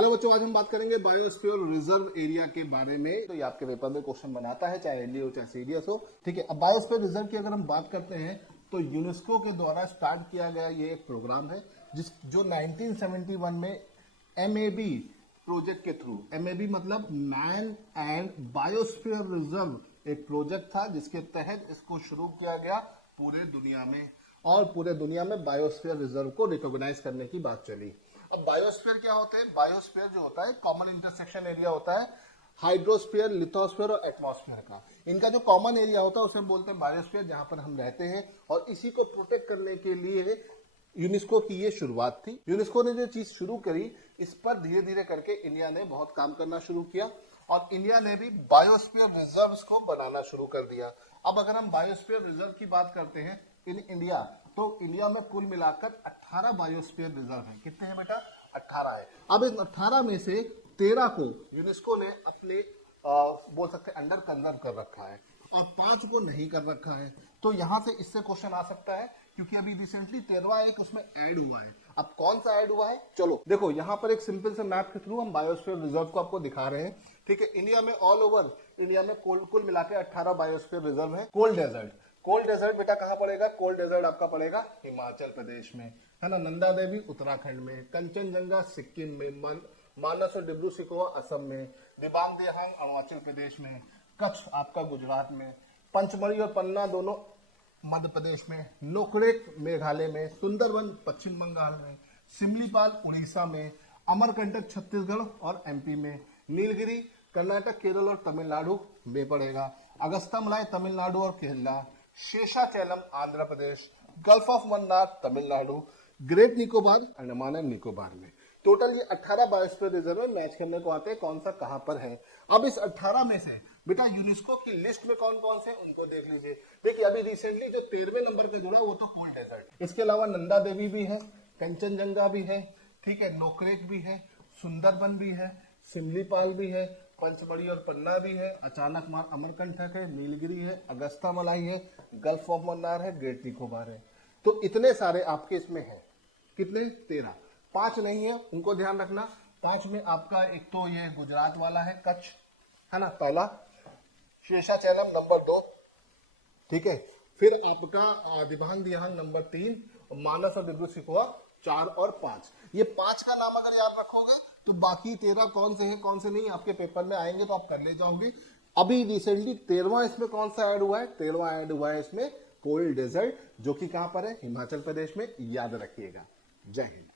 Hello बच्चों, आज हम बात करेंगे बायोस्फीयर रिजर्व एरिया के बारे में। तो ये आपके पेपर में क्वेश्चन बनाता है, चाहे एनडीए हो चाहे सीडीएस हो। ठीक है, अब बायोस्फीयर रिजर्व की अगर हम बात करते हैं तो यूनेस्को के द्वारा स्टार्ट किया गया ये एक प्रोग्राम है जो 1971 में एमएबी प्रोजेक्ट के थ्रू, एमएबी मतलब मैन एंड बायोस्फीयर रिजर्व एक प्रोजेक्ट था जिसके तहत इसको शुरू किया गया पूरे दुनिया में, और पूरे दुनिया में बायोस्फीयर रिजर्व को रिकॉग्नाइज करने की बात चली। अब बायोस्फीयर क्या होते हैं? बायोस्फीयर जो होता है कॉमन इंटरसेक्शन एरिया होता है हाइड्रोस्फीयर, लिथोस्फीयर और एटमॉस्फेयर का। इनका जो कॉमन एरिया होता है उसे बोलते हैं बायोस्फीयर, जहां पर हम रहते हैं। और इसी को प्रोटेक्ट करने के लिए यूनेस्को की ये शुरुआत थी। यूनेस्को ने जो चीज शुरू करी, इस पर धीरे धीरे करके इंडिया ने बहुत काम करना शुरू किया और इंडिया ने भी बायोस्फीयर रिजर्व्स को बनाना शुरू कर दिया। अब अगर हम बायोस्फीयर रिजर्व की बात करते हैं इन इंडिया, तो इंडिया में कुल मिलाकर 18 बायोस्फीयर रिजर्व है। कितने हैं बेटा? 18 है। अब इन 18 में से 13 को यूनेस्को ने अपने बोल सकते अंडर कंजर्व कर रखा है और 5 को नहीं कर रखा है। तो यहां से इससे क्वेश्चन आ सकता है, क्योंकि अभी रिसेंटली 13वां एक उसमें ऐड हुआ है। अब कौन सा ऐड हुआ है? चलो देखो, यहाँ पर एक सिंपल से मैप के थ्रू हम बायोस्फीयर रिजर्व को आपको दिखा रहे हैं। ठीक है, इंडिया में ऑल ओवर इंडिया में कुल मिलाकर 18 बायोस्फीयर रिजर्व है। कोल्ड डेजर्ट बेटा कहाँ पड़ेगा? कोल्ड डेजर्ट आपका पड़ेगा हिमाचल प्रदेश में, है ना। नंदा देवी उत्तराखंड में, कंचनजंगा सिक्किम में, मानस और डिब्रू सैखोवा असम में, दिबांग देहांग अरुणाचल प्रदेश में, कच्छ आपका गुजरात में, पंचमढ़ी और पन्ना दोनों मध्य प्रदेश में, नोकरेक मेघालय में, सुंदरवन पश्चिम बंगाल में, सिमलीपाल उड़ीसा में, अमरकंटक छत्तीसगढ़ और एमपी में, नीलगिरी कर्नाटक, केरल और तमिलनाडु में पड़ेगा, अगस्त्यामलाई तमिलनाडु और Kerala, Seshachalam Andhra Pradesh, gulf of Mannar Tamil Nadu, great Nicobar Andaman and Nicobar में। टोटल ये 18 बायोस्फीयर रिजर्व में मैच करने को आते हैं कौन सा कहां पर है। अब इस 18 में से बेटा यूनेस्को की लिस्ट में कौन कौन से उनको देख लीजिए। देखिए, अभी रिसेंटली जो 13वें नंबर पे जुड़ा वो तो कोल्ड डेजर्ट, इसके अलावा नंदा देवी भी है, कंचनजंगा भी है, ठीक है, नोकरेक भी है, सुंदरबन भी है, सिमलीपाल भी है, पंचमढ़ी और पन्ना भी है, अचानक मार अमरकंटक है, नीलगिरी है, अगस्त्यामलाई है, गल्फ ऑफ मन्नार है, ग्रेट निकोबार है। तो इतने सारे आपके इसमें हैं। कितने? 13। 5 नहीं है, उनको ध्यान रखना। 5 में आपका एक तो ये गुजरात वाला है, कच्छ, है ना, पहला, शेषाचलम नंबर 2, ठीक है, फिर आपका दिबांग दिहांग नंबर 3, मानस और डिब्रू सैखोवा 4 और 5। ये 5 का नाम अगर याद रखोगे तो बाकी 13 कौन से हैं कौन से नहीं आपके पेपर में आएंगे तो आप कर ले जाओगे। अभी रिसेंटली 13वां इसमें कौन सा ऐड हुआ है? 13वां ऐड हुआ है इसमें कोल्ड डेजर्ट, जो कि कहां पर है? हिमाचल प्रदेश में। याद रखिएगा। जय हिंद।